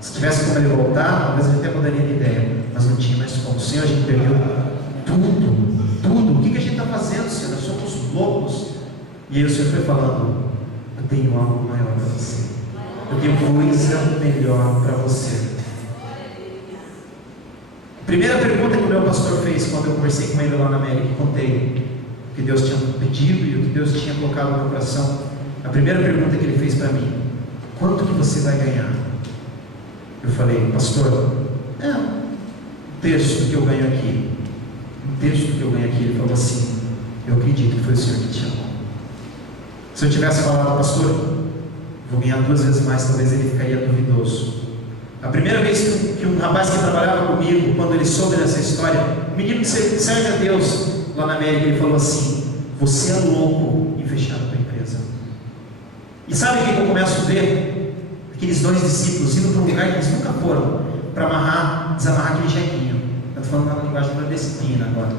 Se tivesse como ele voltar, talvez a gente até mudaria de ideia, mas não tinha mais como. Senhor, a gente perdeu tudo. O que a gente está fazendo, Senhor? Nós somos loucos. E aí o Senhor foi falando, eu tenho algo maior para você. Eu tenho coisa melhor para você. Primeira pergunta que o meu pastor fez quando eu conversei com ele lá na América e contei o que Deus tinha pedido e o que Deus tinha colocado no meu coração. A primeira pergunta que ele fez para mim: quanto que você vai ganhar? Eu falei, pastor, 1/3 do que eu ganho aqui. 1/3 do que eu ganho aqui. Ele falou assim, eu acredito que foi o Senhor que te chamou. Se eu tivesse falado, pastor, vou ganhar 2 vezes mais, talvez ele ficaria duvidoso. A primeira vez que um rapaz que trabalhava comigo, quando ele soube dessa história, um menino que serve a Deus lá na América, ele falou assim, você é louco em fechar a tua empresa. E sabe o que eu começo a ver? Aqueles 2 discípulos indo para um lugar que eles nunca foram, para desamarrar aquele jequinho. Eu estou falando na linguagem nordestina agora.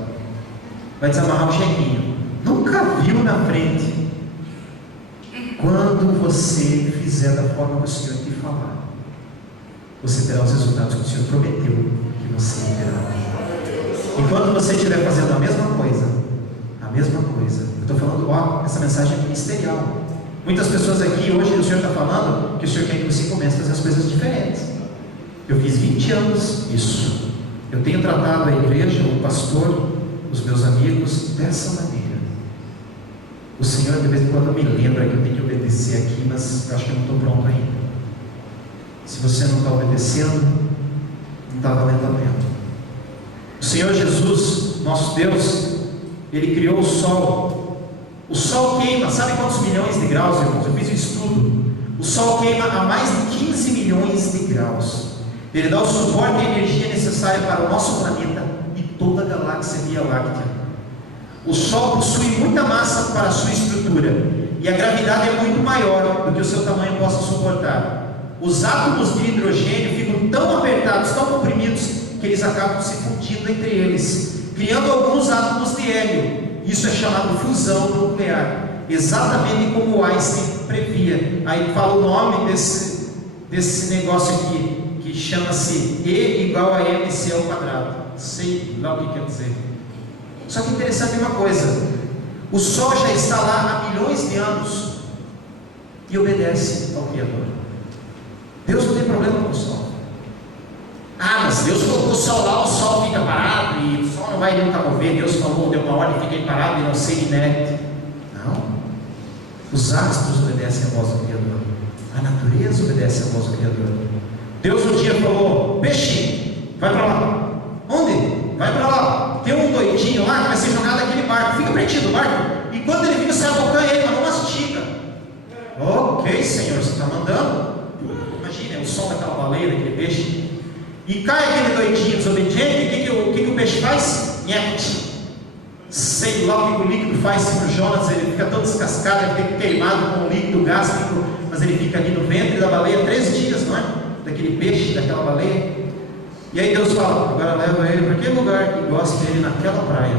Vai desamarrar o jequinho. Nunca viu na frente. Quando você fizer da forma que o Senhor te falar, você terá os resultados que o Senhor prometeu que você terá. E quando você estiver fazendo a mesma coisa, eu estou falando, essa mensagem é ministerial. Muitas pessoas aqui, hoje o Senhor está falando que o Senhor quer que você comece a fazer as coisas diferentes. Eu fiz 20 anos isso. Eu tenho tratado a igreja, o pastor, os meus amigos, dessa maneira. O Senhor de vez em quando me lembra que eu tenho que obedecer aqui, mas eu acho que eu não estou pronto ainda. Se você não está obedecendo, não está valendo a pena. O Senhor Jesus, nosso Deus, Ele criou o sol. O sol queima, sabe quantos milhões de graus, irmãos? Eu fiz um estudo. O sol queima a mais de 15 milhões de graus. Ele dá o suporte e a energia necessária para o nosso planeta e toda a galáxia Via Láctea. O sol possui muita massa para a sua estrutura e a gravidade é muito maior do que o seu tamanho possa suportar. Os átomos de hidrogênio ficam tão apertados, tão comprimidos, que eles acabam se fundindo entre eles, criando alguns átomos de hélio. Isso é chamado fusão nuclear, exatamente como Einstein previa. Aí fala o nome desse negócio aqui, que chama-se E igual a mc ao quadrado. Sei lá o que quer dizer. Só que interessante uma coisa, o Sol já está lá há milhões de anos e obedece ao Criador. Deus não tem problema com o Sol. Mas Deus colocou o Sol lá, o Sol fica parado e o Sol não vai nunca mover. Deus falou, deu uma ordem, fiquei parado e não sei inerte. Não. Os astros obedecem à voz do Criador. A natureza obedece à voz do Criador. Deus um dia falou: peixe, vai para lá. Onde? Vai para lá. Tem um doidinho lá que vai ser jogado naquele barco. Fica pretinho do barco. E quando ele fica se abocando, ele não mastiga. Ok, Senhor, você está mandando. Imagina o som daquela baleia, daquele peixe. E cai aquele doidinho desobediente. O que o peixe faz? Nhete. Sei lá o que o líquido faz para o Jonas. Ele fica todo descascado, ele fica queimado com o líquido gástrico. Mas ele fica ali no ventre da baleia 3 dias, não é? Daquele peixe, daquela baleia. E aí Deus fala: agora leva ele para aquele lugar e gosta dele naquela praia.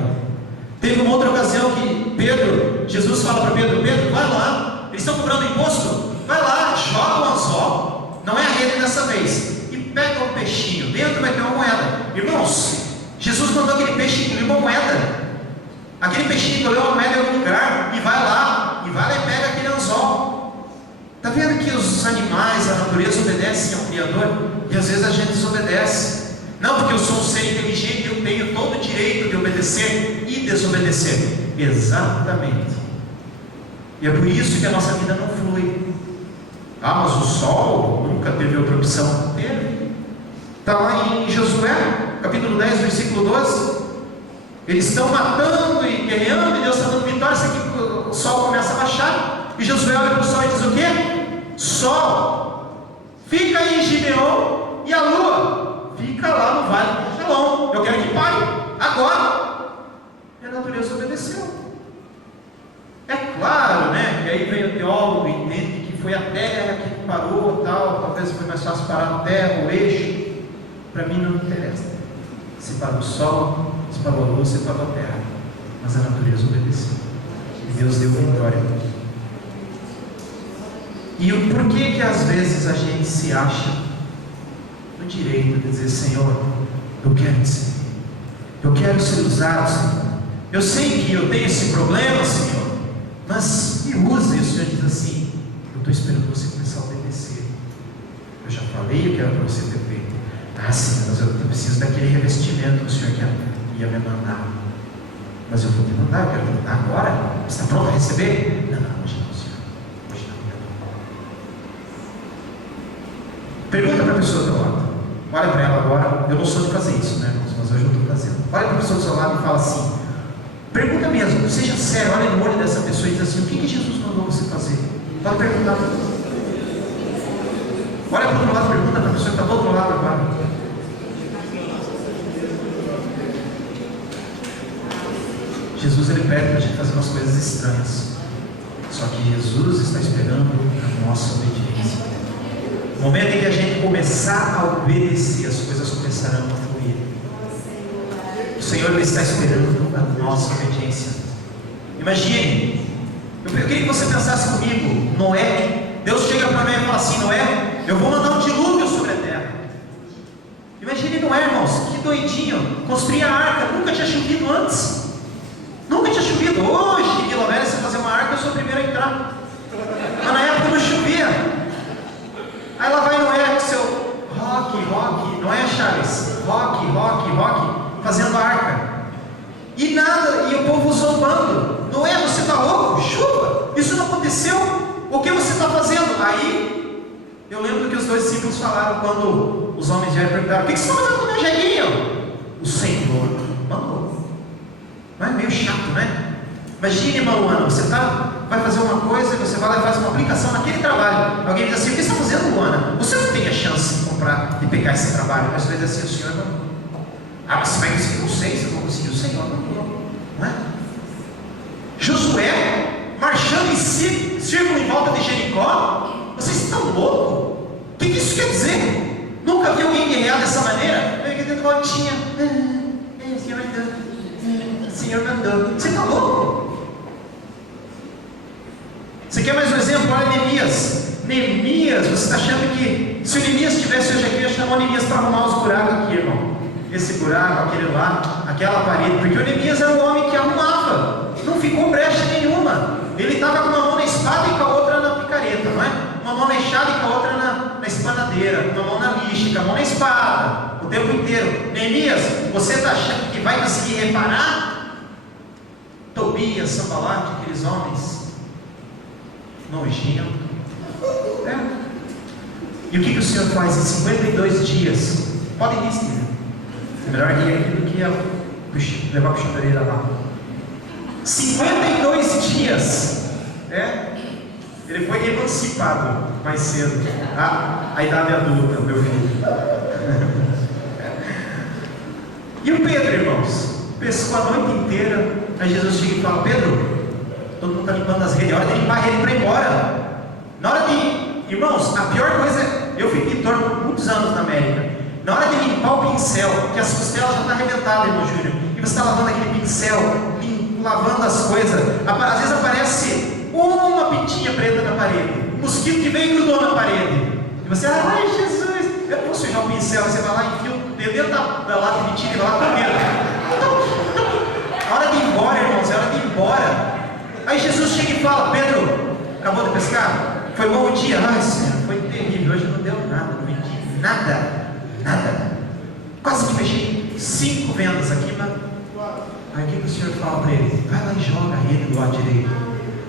Teve uma outra ocasião que Jesus fala para Pedro: Pedro, vai lá, eles estão cobrando imposto, vai lá, joga o anzol, não é a rede dessa vez, e pega um peixinho, dentro vai ter uma moeda. Irmãos, Jesus mandou aquele peixe engolir uma moeda. Aquele peixinho engoliu uma moeda em algum lugar, e vai lá e pega aquele anzol. Está vendo que os animais, a natureza obedecem ao Criador, e às vezes a gente desobedece. Não porque eu sou um ser inteligente e eu tenho todo o direito de obedecer e desobedecer. Exatamente. E é por isso que a nossa vida não flui. Ah, mas o sol nunca teve outra opção. Teve. Está lá em Josué, capítulo 10, versículo 12. Eles estão matando e guerreando, e Deus está dando vitória. Isso aqui, o sol começa a baixar. E Josué olha para o sol e diz o quê? Sol, fica aí em Gibeon, e a lua fica lá no vale de Shalom. Eu quero que pare agora. E a natureza obedeceu. É claro, né? Que aí vem o teólogo e entende que foi a terra que parou, tal. Talvez foi mais fácil parar a terra, o eixo. Para mim não interessa. Se parou o sol, se parou a lua, se parou a terra. Mas a natureza obedeceu. E Deus deu vitória. E o porquê que às vezes a gente se acha no direito de dizer: Senhor, eu quero te servir, eu quero ser usado, Senhor. Eu sei que eu tenho esse problema, Senhor, mas me usa. E o Senhor diz assim: eu estou esperando você começar a obedecer. Eu já falei o que era para você ter feito. Ah, Senhor, mas eu preciso daquele revestimento que o Senhor ia me mandar. Mas eu vou te mandar, eu quero te mandar agora. Você está pronto a receber? Não, hoje não, Senhor. Hoje não. Pergunta para a pessoa do lado. Olha para ela agora. Eu não sou de fazer isso, né, irmãos? Mas hoje eu estou fazendo. Olha para a pessoa do seu lado e fala assim: pergunta mesmo, seja sério, olha no olho dessa pessoa e diz assim: o que Jesus mandou você fazer? Pode perguntar. Olha para o outro lado, pergunta para a pessoa que está do outro lado agora. Jesus, ele pede para a gente fazer umas coisas estranhas. Só que Jesus está esperando a nossa obediência. No momento em que a gente começar a obedecer, as coisas começarão a fluir. O Senhor, ele está esperando a nossa obediência. Imagine, eu queria que você pensasse comigo: Noé. Deus chega para mim e fala assim: Noé, eu vou mandar um dilúvio sobre a terra. Imagine Noé, irmãos, que doidinho, construir a arca, nunca tinha chovido antes. Nunca tinha chovido. Hoje, em Vila Velha, se fazer uma arca, eu sou o primeiro a entrar. Mas na época não chovia. Aí lá vai Noé com seu rock, não é, Charles? Rock, fazendo a arca. E nada, e o povo zombando. Noé, você está louco? Chuva? Isso não aconteceu? O que você está fazendo? Aí, eu lembro que os 2 discípulos falaram quando os homens vieram perguntar: o que você está fazendo com o meu jeguinho? O Senhor mandou. Não é meio chato, né? Imagine, irmão Luana, você vai fazer uma coisa, você vai lá e faz uma aplicação naquele trabalho. Alguém diz assim: o que você está fazendo, Luana? Você não tem a chance de comprar e pegar esse trabalho. Mas você vai dizer assim: o Senhor não. Ah, mas você vai conseguir? Não sei se eu vou conseguir. O Senhor não é? Josué marchando em círculo em volta de Jericó. Vocês estão loucos? O que isso quer dizer? Nunca vi alguém guerrear dessa maneira? Eu que voltinha. O Senhor mandou. Você está louco? Você quer mais um exemplo? Olha Neemias. Neemias, você está achando que se o Neemias estivesse hoje aqui, eu chamou Neemias para arrumar os buracos aqui, irmão. Esse buraco, aquele lá, aquela parede. Porque o Neemias era um homem que arrumava. Não ficou brecha nenhuma. Ele estava com uma mão na espada e com a outra na picareta, não é? Uma mão na enxada e com a outra na espanadeira. Uma mão na lixa, com a mão na espada. O tempo inteiro. Neemias, você está achando que vai conseguir reparar? Tobias, Sambalate, aqueles homens. nojento. E o que o Senhor faz em 52 dias? Pode rir, Steve. É melhor rir aqui do que levar a puxadeira lá. 52 dias. Ele foi emancipado mais cedo. A idade adulta, meu filho. E o Pedro, irmãos? Pescou a noite inteira. Aí Jesus chega e fala: Pedro, todo mundo está limpando as redes, é hora de limpar a rede para ir embora. Na hora de, irmãos, a pior coisa é, eu fui pintor por muitos anos na América. Na hora de limpar o pincel, que as costelas já estão arrebentadas, irmão Júnior, e você está lavando aquele pincel, lavando as coisas, às vezes aparece uma pintinha preta na parede, um mosquito que veio e grudou na parede, e você, ai Jesus, eu vou sujar o pincel, você vai lá e enfia o dedo dentro da lata de mentira e vai lá com o dedo. A hora de ir embora, irmãos, é hora de ir embora. Aí Jesus chega e fala: Pedro, acabou de pescar? Foi bom o dia? Ai Senhor, foi terrível, hoje não deu nada, não vendi nada. Quase que fechei 5 vendas aqui, mas... Aí o que o Senhor fala para ele? Vai lá e joga ele do lado direito.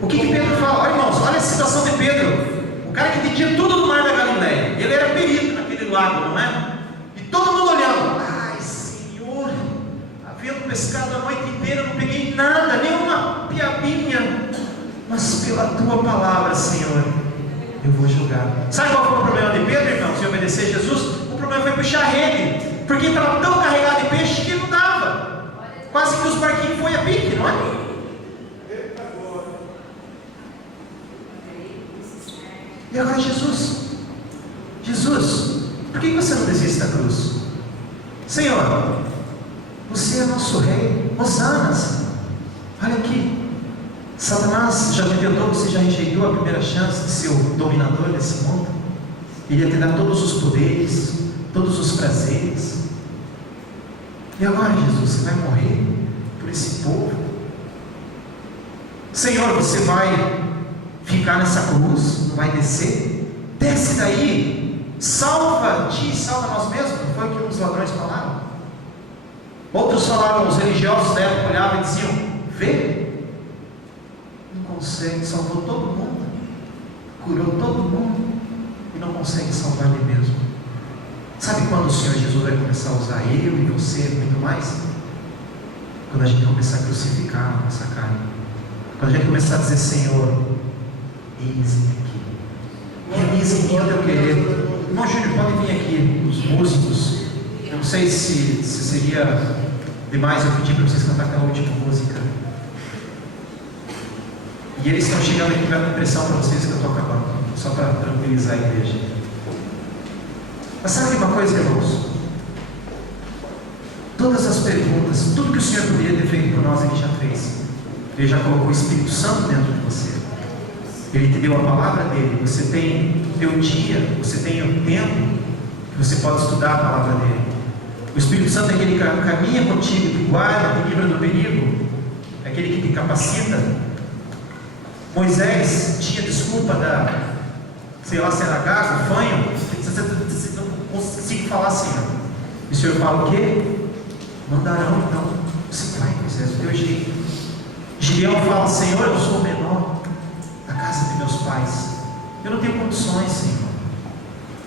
O que Pedro fala? Olha, irmãos, olha a situação de Pedro. O cara que entendia tudo do mar da Galileia. Ele era perito naquele lago, não é? E todo mundo olhando. Ai Senhor, havendo pescado a noite inteira, não peguei nada, nem uma piabinha. Mas pela tua palavra, Senhor, eu vou jogar. Sabe qual foi o problema de Pedro, irmãos? Se obedecer a Jesus, o problema foi puxar a rede. Porque estava tão carregado de peixe que não dava. Quase que os barquinhos foi a pique, não é? E agora Jesus, por que você não desiste da cruz? Senhor, você é nosso rei, Hosanas. Olha aqui, Satanás já te tentou, você já rejeitou a primeira chance de ser o dominador desse mundo. Ele ia te dar todos os poderes, todos os prazeres. E agora, Jesus, você vai morrer por esse povo? Senhor, você vai ficar nessa cruz, não vai descer? Desce daí, salva-te, salva nós mesmos. Não foi o que os ladrões falaram? Outros falaram, os religiosos da época olhavam e diziam: vê, não consegue, salvou todo mundo, curou todo mundo e não consegue salvar ele mesmo. Sabe quando o Senhor Jesus vai começar a usar eu e você muito mais? Quando a gente começar a crucificar a nossa carne. Quando a gente começar a dizer: Senhor, eis-me aqui, realiza em mim o teu querer. Irmão Júnior, pode vir aqui, os músicos. Eu não sei se seria demais eu pedir para vocês cantar aquela última música. E eles estão chegando aqui para dar impressão para vocês que eu estou acabando, só para tranquilizar a igreja. Mas sabe uma coisa, irmãos? Todas as perguntas, tudo que o Senhor poderia ter feito por nós, Ele já fez. Ele já colocou o Espírito Santo dentro de você. Ele te deu a palavra dele. Você tem o teu dia, você tem o tempo que você pode estudar a palavra dele. O Espírito Santo é aquele que caminha contigo, que guarda, te livra do perigo, é aquele que te capacita. Moisés tinha desculpa sei lá se era gago, fanho, não consigo falar assim. E o Senhor fala o quê? Mandarão então, você vai, Moisés, do teu jeito. Gideão fala: Senhor, eu sou o menor da casa de meus pais, eu não tenho condições, Senhor.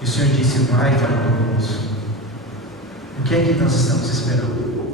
E o Senhor disse: vai, varão do moço. O que é que nós estamos esperando?